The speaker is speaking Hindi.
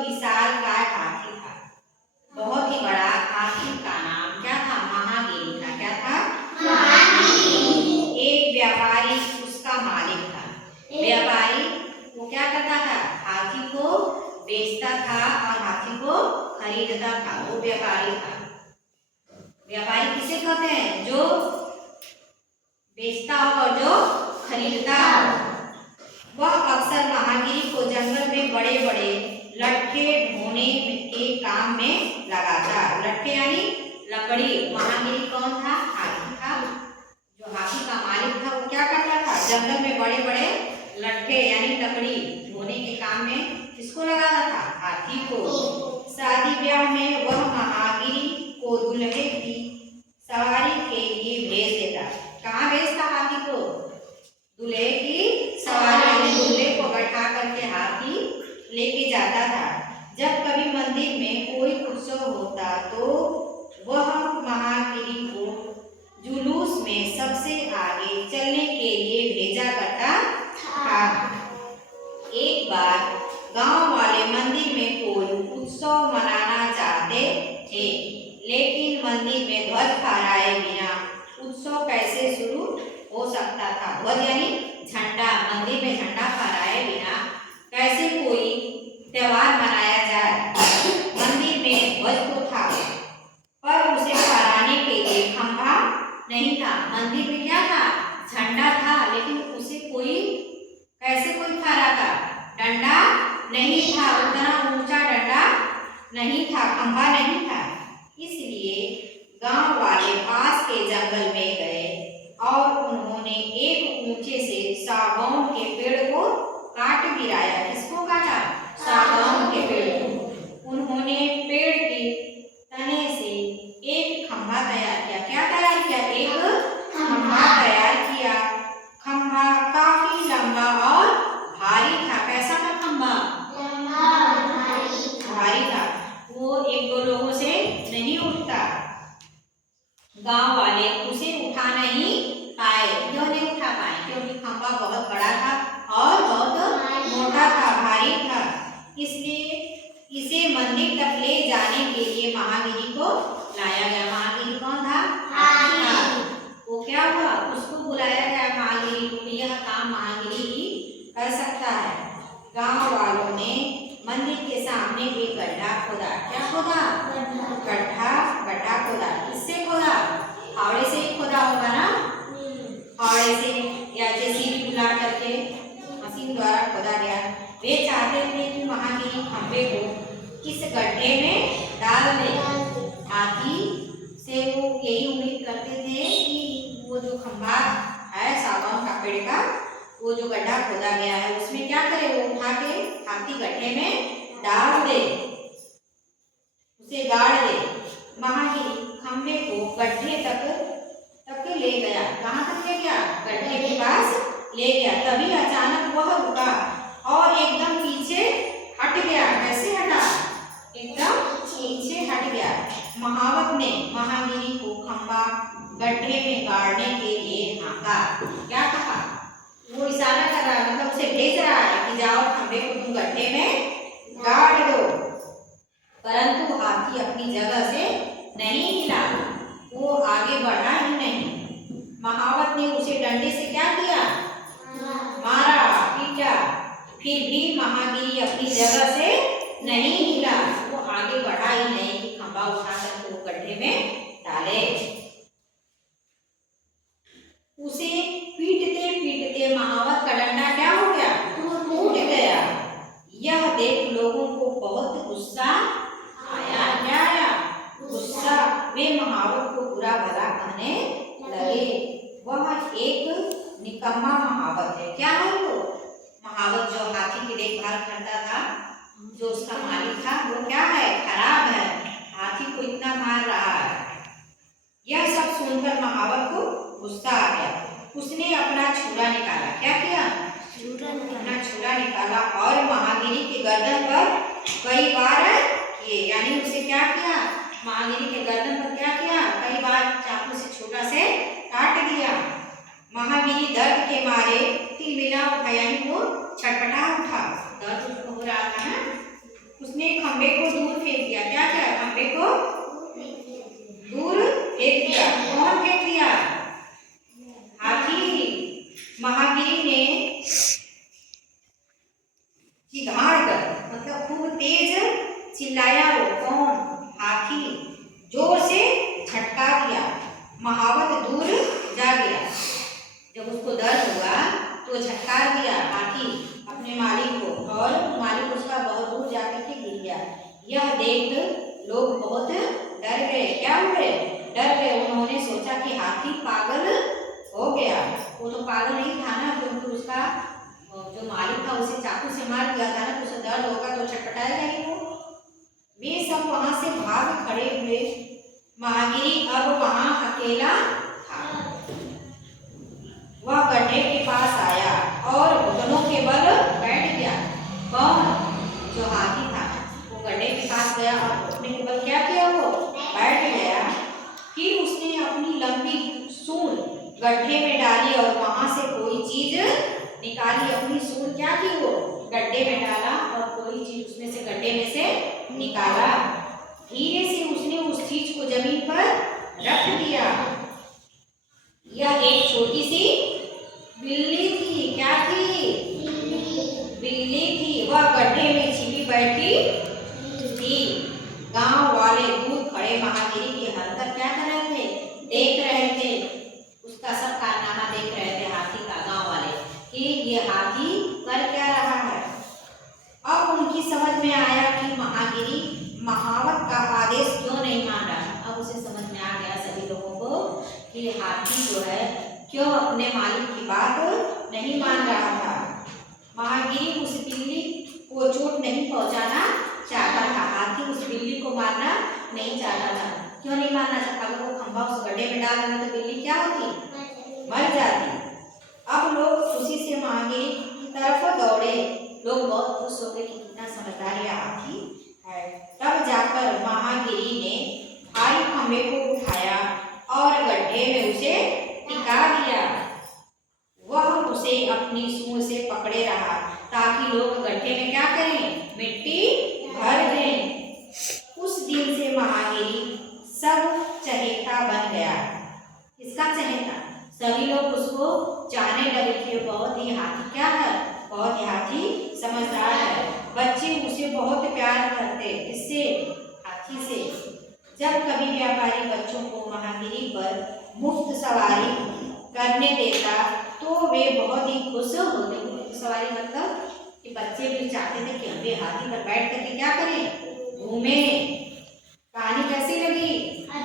विशालकाय हाथी था। बहुत ही बड़ा हाथी का नाम क्या था? महागिरी था। क्या था? महागिरी। एक व्यापारी उसका मालिक था। व्यापारी वो क्या करता था? हाथी को बेचता था और हाथी को खरीदता था। वो व्यापारी था। व्यापारी किसे कहते हैं? जो बेचता हो और जो खरीदता हो। वह अक्सर महागिरी को जंगल में बड़े बड़े लट्ठे ढोने के काम में लगाता। लट्ठे यानी लकड़ी। महागिरी कौन था? हाथी था। जो हाथी का मालिक था वो क्या करता था? जंगल में बड़े बड़े लट्ठे यानी लकड़ी ढोने के काम में किसको लगाता था? हाथी को। शादी ब्याह में वह महागिरी को दुल्हे की सवारी के लिए भेज देता। कहाँ भेजता हाथी को? दूल्हे की सवारी। दूल्हे को बैठा करके हाथी लेके जाता था। जब कभी मंदिर में कोई उत्सव होता तो वह महागिरी को जुलूस में सबसे आगे चलने के लिए भेजा करता था। एक बार गांव वाले मंदिर में कोई उत्सव मनाना चाहते थे, लेकिन मंदिर में ध्वज फहराए बिना उत्सव कैसे शुरू हो सकता था? ध्वज यानी झंडा। मंदिर में झंडा फहराए बिना कैसे कोई त्योहार मनाया जाए? मंदिर में ध्वज तो था पर उसे फहराने के लिए खंभा नहीं था। मंदिर में क्या था? झंडा था, लेकिन उसे कोई कैसे कोई फहराता? डंडा नहीं था। उतना ऊंचा डंडा नहीं था, खंभा नहीं था। इसलिए गांव वाले पास के जंगल में गए और उन्होंने एक ऊंचे से सागौन के पेड़ को काट गिराया। किसको काटा? सागौन के पेड़ को। उन्होंने पेड़ के तने से एक खंभा तैयार किया। क्या तैयार किया? एक खंभा तैयार किया। खंभा काफी लंबा और भारी था। कैसा था खंभा? लंबा और भारी था। वो एक दो लोगों से नहीं उठता। गांव वाले उसे उठा नहीं पाए। क्यों नहीं उठा पाए? क्योंकि खंभा बहुत बड़ा था और बहुत मोटा था, भारी था। इसलिए इसे मंदिर तक ले जाने के लिए महागिरी को लाया गया। महागिरी कौन था? हाथी था। वो क्या हुआ? उसको बुलाया गया महागिरी को। यह काम महागिरी ही कर सकता है। गांव वालों ने मंदिर के सामने एक गड्ढा खोदा। क्या खोदा? गड्ढा खोदा। किससे खोदा? फावड़े से ही खोदा होगा ना? फावड़े से या जेसीबी बुला करके मशीन द्वारा खोदा गया। वे चाहते थे कि महागिरी खंभे को किस गड्ढे में डाल दे। हाथी से वो यही उम्मीद करते थे कि वो जो खंभा है सागौन का पेड़ का, वो जो गड्ढा खोदा गया है उसमें क्या करे? वो उठा के हाथी गड्ढे में डाल दे, उसे गाड़ दे। महागिरी खंभे को गड्ढे तक ले गया। कहाँ तक ले गया? गड्ढे के पास ले गया। तभी अचानक वह रुका और एकदम पीछे हट गया। कैसे हटा? एकदम पीछे हट गया। महावत ने महागिरी को खंभा गड्ढे में गाड़ने के लिए हाँका। क्या कहा? वो इशारा कर रहा है, मतलब उसे भेज रहा है कि जाओ खंभे को तुम गड्ढे में गाड़ दो। परंतु हाथी अपनी जगह से नहीं हिला। वो आगे बढ़ा ही नहीं। महावत ने उसे डंडे से क्या किया? मारा, पीटा। फिर भी महागिरी अपनी जगह से नहीं हिला। वो आगे बढ़ा ही नहीं कि खंभा उठाकर वो गड्ढे में डाले। उसे पीटते पीटते महावत का डंडा क्या हो गया? टूट गया। यह देख लोगों को बहुत गुस्सा आया। क्या आया? गुस्सा। वे महावत को बुरा भला कहने लगे। वह एक निकम्मा महावत है। क्या है वो? महावत जो हाथी की देखभाल करता था, जो उसका मालिक था, वो क्या है? खराब है। हाथी को इतना मार रहा है। यह सब सुनकर महावत को गुस्सा आ गया। उसने अपना छुरा निकाला। क्या किया? अपना छुरा निकाला और महागिरी के गर्दन पर कई बार किए। यानी उसे क्या किया? महागिरी के गर्दन पर क्या किया? कई बार चाकू से छोटा से काट दिया। महागिरी दर्द के मारे तिलमिला उठा, यानी वो छटपटा उठा। दर्द उसको हो रहा था ना, उसने खंबे को दूर फेंक दिया। क्या क्या? खंबे को दूर फेंक दिया। कौन फेंक दिया? हाथी। महागिरी ने चिघाड़ कर मतलब खूब तेज चिल्लाया। वो कौन? हाथी। जोर से झटका दिया। महावत दूर जा गया। जब उसको दर्द हुआ तो झटका दिया हाथी अपने मालिक को, और मालिक उसका बहुत दूर जाकर के गिर गया। यह देख लोग बहुत डर गए। क्या हुए? डर गए। उन्होंने सोचा कि हाथी पागल हो गया। वो तो पागल नहीं था ना, क्योंकि उसका जो मालिक था उसे चाकू से मार दिया था ना, तो उसे दर्द होगा तो छटपटाएगा ही वो। वे सब वहां से भाग खड़े हुए। महागिरी अब वहां अकेला था। वह गड्ढे के पास आया और घुटनों के बल बैठ गया। कौन? जो हाथी था। वो गड्ढे के पास गया और घुटने के बल क्या किया? वो बैठ गया। फिर उसने अपनी लंबी सूंड गड्ढे में डाली और वहां से कोई चीज निकाली। अपनी सूंड क्या की? वो गड्ढे में डाला और कोई चीज उसमें से गड्ढे में से निकाला। धीरे से उसने उस चीज को जमीन पर रख दिया। यह एक छोटी सी बिल्ली थी। क्या थी? बिल्ली थी। वह गड्ढे में छिपी बैठी थी। गांव वाले दूर खड़े महागिरी की हरकत क्या कर रहे थे? देख रहे थे। उसका सब कारनामा देख रहे थे हाथी का, गांव वाले, कि ये हाथी कर क्या रहा है। अब उनकी समझ में आया कि महागिरी महावत का आदेश क्यों नहीं मान रहा। अब उसे समझ में आ गया सभी लोगों को कि हाथी जो है क्यों अपने मालिक की बात नहीं मान रहा था। महागिरी उस बिल्ली को चोट नहीं पहुंचाना चाहता था। हाथी उस बिल्ली को मारना नहीं चाहता था। क्यों नहीं मारना चाहता? अगर वो खंभा उस गड्ढे में डाल देना तो बिल्ली क्या होती? मर जाती। अब लोग खुशी से महागिरी की तरफ दौड़े। लोग बहुत खुश हो गए कि कितना समझदार यह हाथी है। तब जाकर महागिरी ने भारी खंभे को उठाया और गड्ढे में उसे टिका दिया। वह उसे अपनी सूंड से पकड़े रहा ताकि लोग गड्ढे में क्या करें? मिट्टी भर दें। उस दिन से महागिरी सब चहेता बन गया। किसका चहेता? सभी लोग उसको चाहने लगे कि बहुत ही हाथी क्या है? बहुत ही हाथी समझदार है। बच्चे उसे बहुत प्यार करते। किससे? हाथी से। जब कभी व्यापारी बच्चों को महागिरी पर मुफ्त सवारी करने देता तो वे बहुत ही खुश होते। मुफ्त सवारी मतलब कि बच्चे भी चाहते थे कि हम भी हाथी पर बैठ करके क्या करें? घूमें।